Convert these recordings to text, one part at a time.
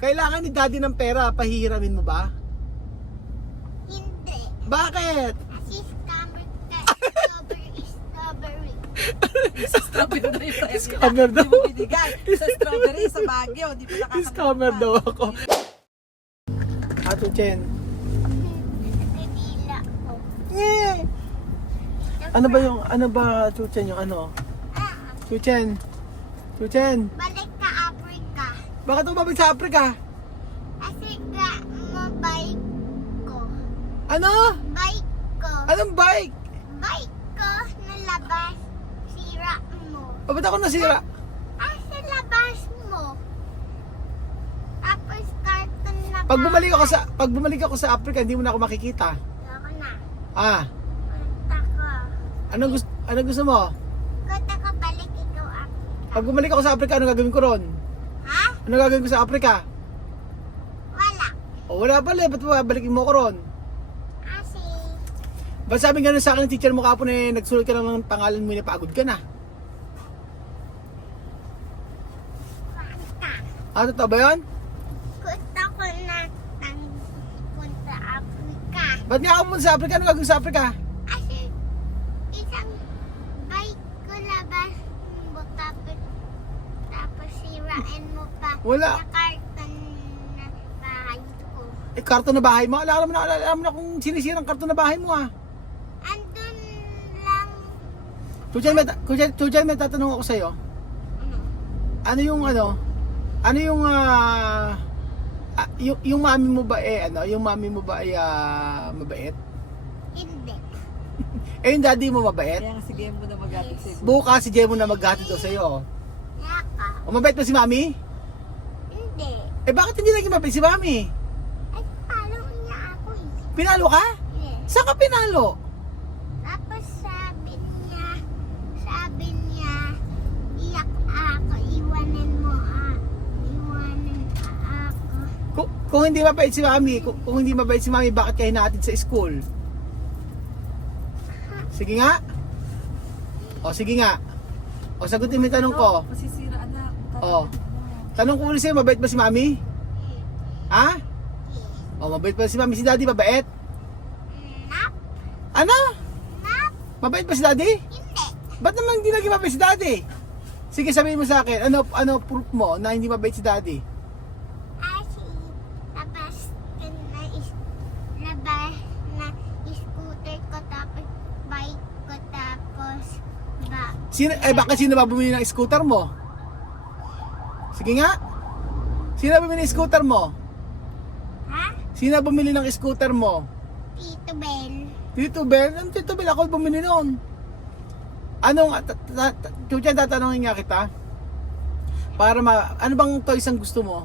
Kailangan ni daddy ng pera, pahihiramin mo ba? Hindi. Bakit? Kasi scammer ka. Strawberry. Strawberry na yung presyo. Scammer daw. Hindi mo binigay. Sa strawberry, sa Baguio. Di pa nakakatawa. Scammer daw ako. Ato Chen. Nagdila ko. Ano ba Chuchen yung ano? Chuchen. Balik ka Africa. Bakit umabit sa Africa? Kasi nga mo bike ko. Ano? Bike ko. Anong bike? Bike ko nalabas. Sira mo. O ba't ako nasira? Sa labas mo. Tapos carton na Pag bumalik ako sa Africa, hindi mo na ako makikita. Ako na. Ah, Punta ko. ano gusto mo? Punta ko balik ikaw ako. Pag bumalik ako sa Africa, ano gagawin ko ron? Ha? Ano gagawin ko sa Africa? Wala. O wala pala, ba't babalikin mo ko ron? Kasi Ba't sabi ganun sa akin ng teacher mo kapon nagsulat ka lang ng pangalan mo, pagod ka na? punta. Ah, totoo ba yun? Gusto ko na punta Africa. Ba't nga ako pumunta sa Africa? Ano gagawin sa Africa? Kasi isang bike ko labas mo tapos sirain mo pa. Wala. Sa carton na bahay ko. Eh, karton na bahay mo? Alam mo na kung sinisirang karton na bahay mo ah. Andun lang. Chuchay, may tatanong ako sa'yo. Ano? Ano yung yung mami mo ba yung mami mo ba ay mabait? Hindi. Eh yung daddy mo mabait? Kaya nga sige mo na mag-atid sa'yo. Bukas si Jemo na maghatid daw sa'yo. Yaka. O mabait ba si mami? Hindi. Eh bakit hindi naging mabait si mami? Ay, parang niya ako eh. Pinalo ka? Yes. Saan ka pinalo? Tapos sabi niya, iyak ako, iwanan mo iwanan ako. Kung hindi mabait si mami, kung hindi mabait si mami, bakit ka hinahatid sa school? Sige nga. O sige nga. O sagutin mo yung tanong ko. Masisira anak. Oh. Tanong ko ulit sa'yo, mabait ba si mami? Ha? O mabait ba si mami? Si daddy mabait? Nap, Ano? nap, Mabait ba si daddy? hindi. Ba't naman hindi naging mabait si daddy? Sige, sabihin mo sa akin, ano proof mo na hindi mabait si daddy? Kasi, labas na scooter ko, tapos bike ko, tapos Bakit sino ba bumili ng scooter mo? Sige nga. Sino bumili ng scooter mo? ha? Sino bumili ng scooter mo? Tito Bell. Tito Bel? Ano Tito Bel? Ako bumili noon. Anong, Chuchan, tatanungin nga kita. Ano bang toys ang gusto mo?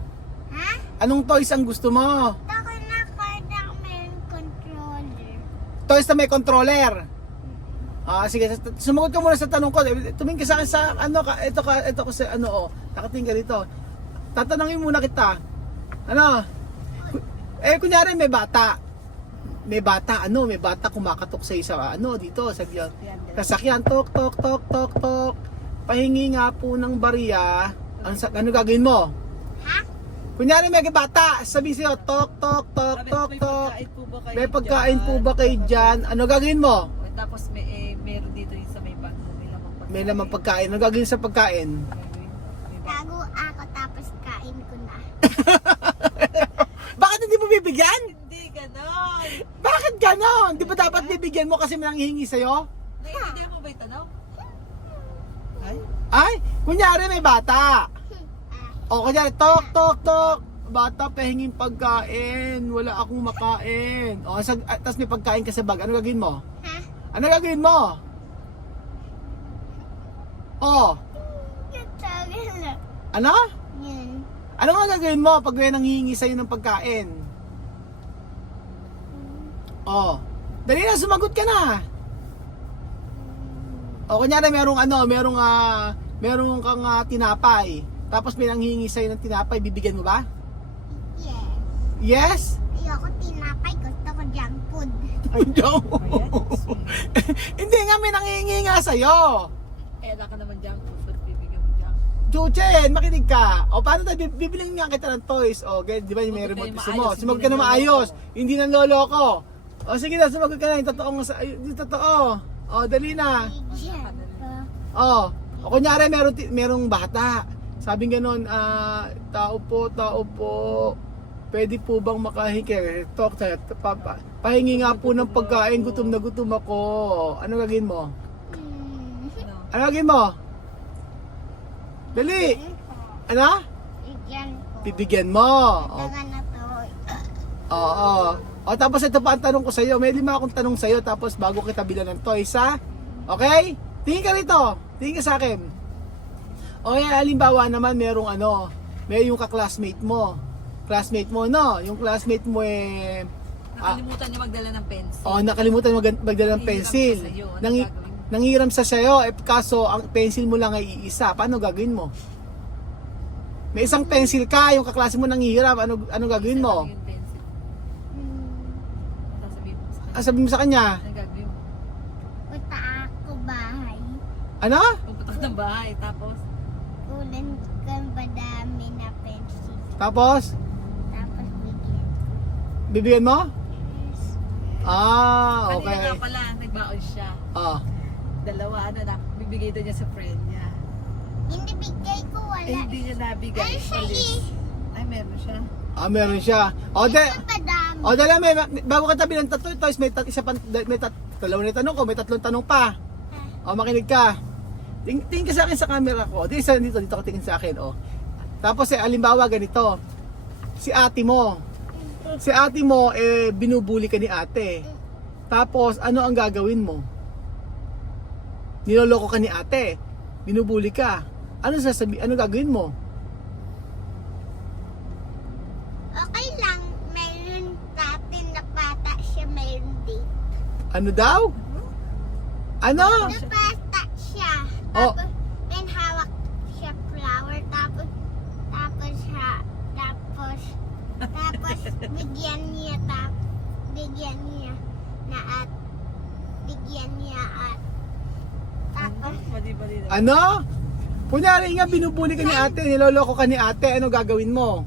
Ha? Anong toys ang gusto mo? Ako na karda mayroong controller. Toys na may controller. Ah, sige, sumagot ka muna sa tanong ko. Tumingin ka sa akin sa ito kasi nakatingin ka dito. Tatanungin muna kita. Ano? Kunyari may bata kumakatok sa isa dito sa sasakyan, tok. Pahingi nga po ng bariya. Ano gagawin mo? Ha? Kunyari may bata, sabi sa'yo, tok. May pagkain po ba kayo dyan? Ano gagawin mo? Tapos meron dito yung sa may bag mo. May lamang pagkain. Ano gagawin sa pagkain? Tago ako, tapos kain ko na. Bakit hindi mo bibigyan? Hindi ganon. Bakit ganon? Di ba dapat bibigyan mo kasi may nanghihingi sa'yo? Hindi mo ba itanong? Ay? Ay, kunyari may bata. O kunyari, tok. Bata, pahinging pagkain. Wala akong makain. O, tapos may pagkain ka sa bag. Ano gagawin mo? Ha? Ano gagawin mo? O, Sabi na. ano? Yun. Ano nga gagawin mo pag may nanghihingi sa'yo ng pagkain? O, dali na, sumagot ka na. O, kunyari merong kang tinapay. Tapos may nanghihingi sa'yo ng tinapay, bibigyan mo ba? Yes. Yes? Ayoko tinapay, gusto ko junk food. Ay, Hindi nga, may nanghihingi nga sa'yo. Wala ka naman junk food. Ba't bibigyan mo junk? Chuchen, makinig ka. O, paano tayo, bibiling nga kita ng toys. O, di ba yung may Sumagot remote kayo gusto mo? maayos, Sumagot hindi ka na nang maayos. loloko. Hindi nang loloko. O, sige na, sumagot ka na. Yung totoo, yung totoo. O, dali na. Bigyan ko. O kunyari, merong bata. Sabing ganon, tao po. Pwede po bang makahingi? Talk tayo. Pahingi nga po ng pagkain. Gutom na gutom ako. Ano gagawin mo? Ano? Ano gagawin mo? Dali. Ano? Bigyan ko. Bibigyan mo. Daga na to. Oo. O tapos ito pa ang tanong ko sa iyo. May 5 akong tanong sa iyo tapos bago kita bilan ng toys, ha? Okay? Tingin ka rito. Tingin ka sa akin. O yan, halimbawa naman merong may yung ka-classmate mo. Classmate mo, no? Yung classmate mo Nakalimutan niya magdala ng pencil. nakalimutan magdala ng Nanghihiram pencil. siya sa'yo. Ano Nang, gagawin mo? nanghiram sa sayo, kaso ang pencil mo lang ay iisa. Paano gagawin mo? May isang pencil ka, yung kaklase mo nanghihiram. Ano gagawin mo? Yung pencil. Sasabihin mo sa kanya. Sabihin mo sa kanya, Ano gagawin mo? Punta ako bahay. ano? Pupunta ka ng bahay, tapos Kulan ka madami na pencil. Tapos, Tapos bigyan. bibigyan mo? Yes. Ah, kanina nga okay. pala, nagbaon siya. Ah, Dalawa, bibigay daw niya sa friend niya. Hindi bigay ko, wala. Hindi niya nabigay. Ay, siya Alis. Ay, meron siya. meron siya. Ito madami. Dala, bago ka tabi ng tatlo, toys, dalawa na tanong ko, may 3 tanong pa. Makinig ka. Tingin ka sa akin sa camera ko. Dito ka tingin sa akin, Tapos, alimbawa, ganito. Si ate mo, binubuli ka ni ate. Tapos, ano ang gagawin mo? Niloloko ka ni ate. Binubuli ka. Ano gagawin mo? Okay lang, mayroon natin na bata siya, mayroon date. Ano daw? Ano? Nabata siya. Oh. Tapos, may hawak siya flower. Tapos bigyan niya at tapos, Mali-mali na. Ano? Kunyari nga, binubuli ka ni ate, niloloko ka ni ate, ano gagawin mo?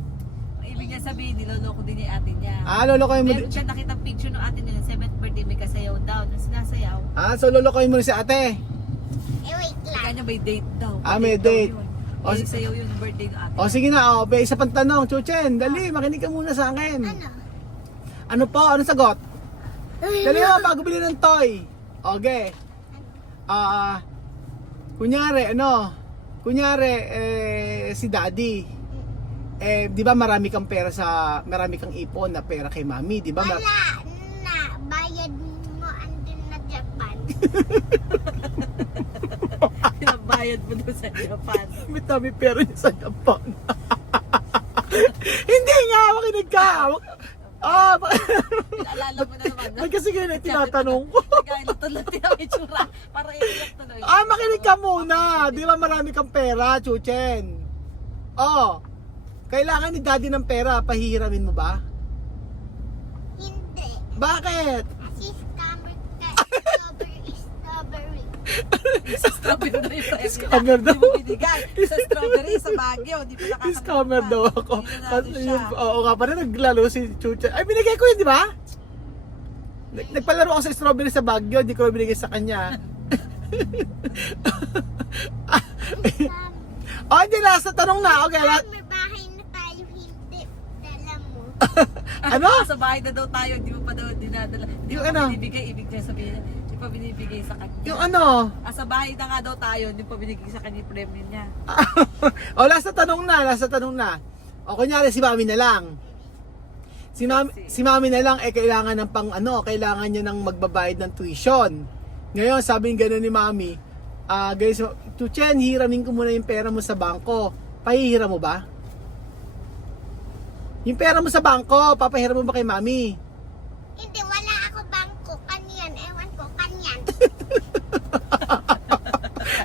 Ang ibig niya sabihin, niloloko din ni ate niya. Lolokohin mo Meron siya nakitang picture ng ate niya, 7th birthday, may kasayaw daw. Nung sinasayaw, so lolokohin mo na si ate. wait lang. kanya may date daw. May daw date. yun. O, May sayaw yun yung birthday ng ate. Sige na, may isa pang tanong, Chuchen, dali, makinig ka muna sa akin. Ano? Ano po? Ano sagot? Dali mo, bago bilhin ng toy. Okay. Kunyari, si daddy, di ba marami kang ipon na pera kay mami, di ba? Wala na. Bayad mo andun na Japan. Pinabayad mo doon sa Japan. Dami pera niya sa Japan. Hindi nga, makinig ka. Pinaalala mo na naman. Ba't kasi ganyan tinatanong ko? Nagaya tuloy ang itsura. Para iiyak tuloy. Makinig ka muna. Di ba marami kang pera, Chuchen? Kailangan ni daddy ng pera, pahihiramin mo ba? Hindi. Bakit? Si scammer ka. Strawberry. Sa strawberry daw yung premyo Scammer na. daw. Hindi mo binigay. Sa strawberry, sa Baguio. Hindi pa nakakalimutan. Scammer daw ako. Hindi na siya. Oo nga pala, naglaro si Chuchen. Ay, binigay ko yun, di ba? Nagpalaro ako sa strawberry sa Baguio, di ko binigay sa kanya. Hindi, last na tanong na. Okay, May bahay na tayo, hindi. Dala mo. ano? Sa bahay na daw tayo, hindi mo pa daw dinadala. Hindi Yung mo ano? pa binibigay, ibig niya sabihin. Hindi pa binibigay sa kanya. Yung ano? Sa bahay na nga daw tayo, hindi pa binigay sa kanya yung premyo niya. Last na tanong na. Kunyari si mami na lang. Si mami na lang kailangan ng kailangan niya ng magbabayad ng tuition. Ngayon, sabi gano'n ni mami, guys, Chuchen, hiramin ko muna yung pera mo sa bangko. Pahihiram mo ba? Yung pera mo sa bangko, papahiram mo ba kay mami? Hindi, wala ako bangko. Kanyan. Ewan ko, kanyan.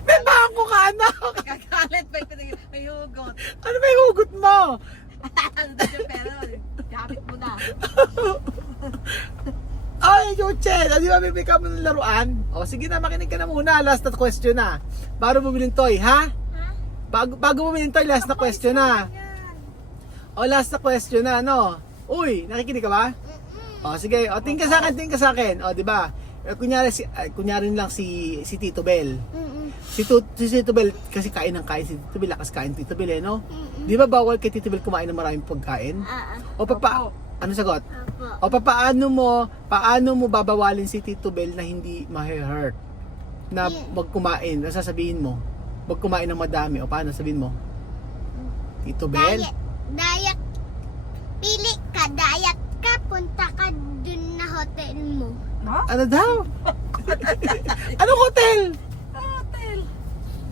May bangko ka, anak! Kagalit, may hugot. Ano may hugot mo? Ano daw yung pera? Gamit mo na. Ay, Chuchen, di ba bibigyan ka mo ng laruan? Sige na, makinig ka na muna. Last na question na. Para bumili ng toy, ha? Ha? Bago mo minintay, last na question na. O, last na question na, ano? Uy, nakikinig ka ba? O, sige. O, tingin ka sa akin. O, di ba? Kunyari lang si Tito Bel. Si Tito Bel, kasi kain si Tito Bel, lakas kain Tito Bel, no? Di ba bawal kay Tito Bel kumain ng maraming pagkain? O, ano sagot? O, paano mo babawalin si Tito Bel na hindi ma-hurt? Na wag kumain, ano sasabihin mo? Wag kumain ng madami. O, paano sabihin mo? Tito Bel? Diet. Pili ka, diet ka, punta ka dun na hotel mo. Ano daw? Anong hotel? Hotel.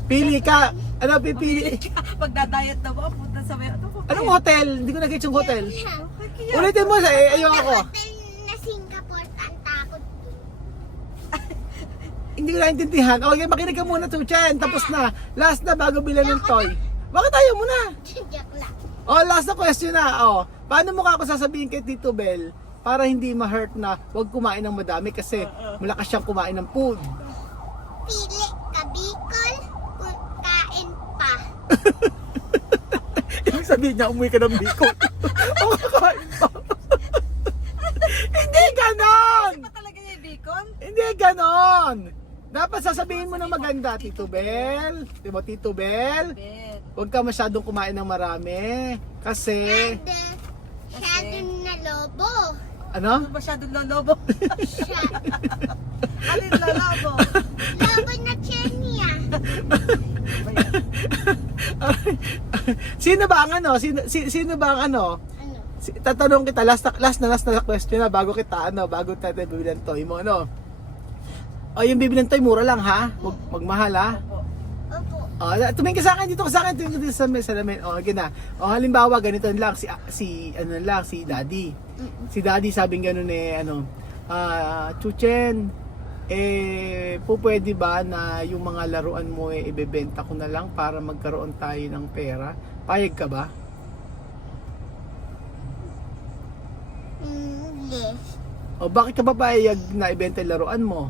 Pili ka. Ano, pipili? Magdadayat na ba? Punta sa may ano? Anong hotel? Hindi ko nag-get yung hotel. Kaya. Ulitin mo, ayoko ako. Hotel na Singapore, ang takot dun. Hindi ko naintindihan. Okay, makinig ka muna, Chuchen. Tapos na. Last na bago bilan ng toy. Bakit tayo muna? Joke lang. Oh, last na question na. Oh, paano mo ako sasabihin kay Tito Bel para hindi ma-hurt na wag kumain ng madami kasi malakas siyang kumain ng food? Pili ka, Bicol, kung kain pa. Ibig sabihin niya, umuwi ka ng Bicol. O kakain pa. Hindi ganon! Pa talaga yung bacon? Hindi ganon! Dapat sasabihin mo ng maganda, Tito Bel. Di ba, Tito Bel? Bet. Huwag ka masyadong kumain ng marami. Kasi, Shadow na lobo. ano? Ano masyadong lolobo? Alin lolobo? Lobo na Chenia. Sino ba ang ano? Sino ba ang ano? Ano? Tatanong kita, last na question na bago bago tayo bibili ng toy mo, ano? O, yung bibili ng toy, mura lang, ha? Huwag magmahal, ha? Opo. O, tumingin ka sa akin, dito ka sa akin, tumingin ka dito sa salamin. O, gina. O, halimbawa, ganito lang, si Daddy. Si Daddy, sabing ganun Chuchen, pwede ba na yung mga laruan mo ibebenta ko na lang para magkaroon tayo ng pera? Payag ka ba? Yes. O, bakit ka ba payag na ibenta yung laruan mo?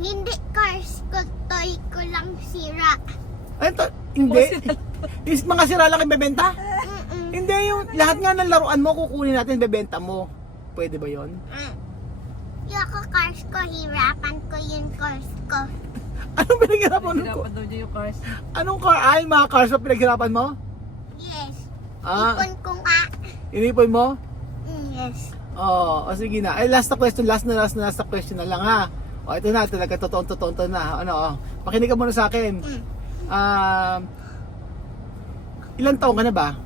Hindi cars ko, toy ko lang sira. Ano to? Hindi. Yung mga sira lang ibebenta? Hindi, yung lahat nga ng laruan mo kukunin natin, bebenta mo. Pwede ba yon? Yung ako cars ko, hirapan ko yung cars ko. Anong pinaghirapan mo? Hirapan daw niya yung cars. Anong car? Ay, mga cars na pinaghirapan mo? Yes. Ah, Ipon ko nga. inipon mo? Yes. Oo, o sige na. Ay, last na question na lang, ha. O, ito na, talaga totoo na. Ano, pakinig ka muna sa akin. Ilang taon ka na ba?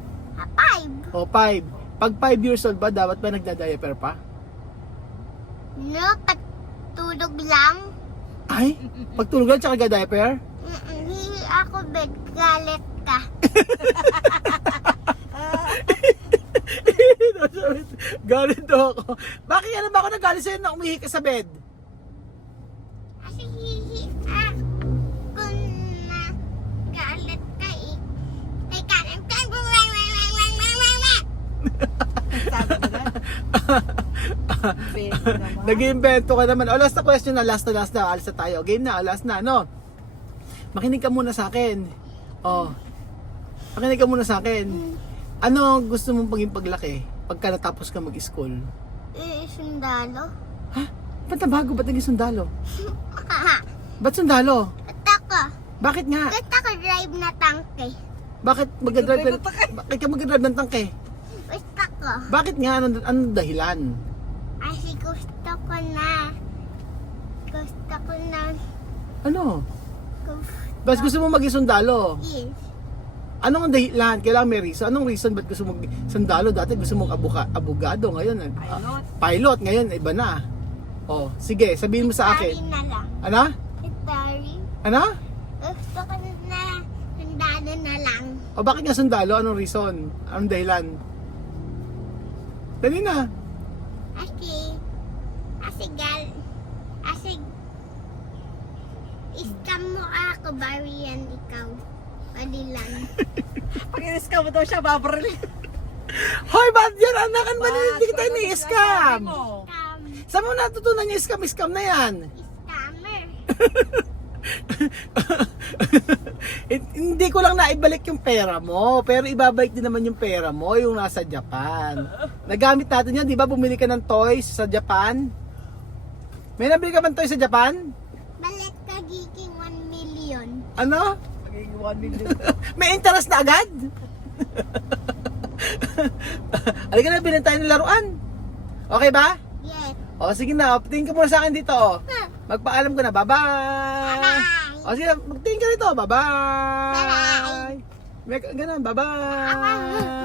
5. O, 5. Pag 5 years old ba, dapat ba nagda-diaper pa? No, patulog lang. Ay, pagtulog lang tsaka nagda-diaper? Hindi ako bed, galit ka. Galit daw ako. Bakit ano ba ako nagalit sa'yo na umihi ka sa bed? Kasi hihi ako na galit ka eh. Kay kanan ka, Sabi ko na. Bet naman. Nag-iimbento ka naman. O, last na question na. Last na. Alis na tayo. Game na. Last na. Ano? Makinig ka muna sa akin. O. Makinig ka muna sa akin. Ano gusto mong paging paglaki? Pagka natapos ka mag-school? Sundalo. Ha? Ba't na bago? Ba't naging sundalo? Ba't sundalo? Ba't ako? Bakit nga? Ba't ako drive na tangke? Bakit mag-drive? Bakit ka mag-drive ng tangke? Basta ko. Bakit nga? Anong dahilan? Kasi gusto ko na. Gusto ko na. Ano? Gusto. Ba't gusto mo maging sundalo? Yes. Anong dahilan? Kailangan may reason. Anong reason ba't gusto mo sundalo? Dati gusto mo abogado. Ngayon, Pilot. pilot. Ngayon, iba na. Oh, sige, sabihin mo sa akin. Sorry na lang. Ano? Sorry. Ano? Gusto ko na sundalo na lang. O bakit nga sundalo? Anong reason? Anong dahilan? Dali na. Kasi scam mo ako, Barian, ikaw. Pali lang. Pag in-scam mo daw siya, babaril. Hoy, ba't yan? Anakan ba hindi kita ni-scam? Scam. Saan mo natutunan yung scam na yan? Scammer. Hindi ko lang naibalik yung pera mo, pero ibabalik din naman yung pera mo, yung nasa Japan. Nagamit natin yan, di ba? Bumili ka ng toys sa Japan. May nabili ka bang toys sa Japan? Balik ka giking 1 million. Ano? Magiging 1 million. May interest na agad? Halika na, bilhin tayo ng laruan. Okay ba? Yes. O, sige na. Tingin ka muna sa akin dito. O. Huh. Magpaalam ko na. Bye-bye. Bye-bye. O, sige na. Magtingin ka dito. Bye-bye. Bye-bye. May ganun. Bye-bye.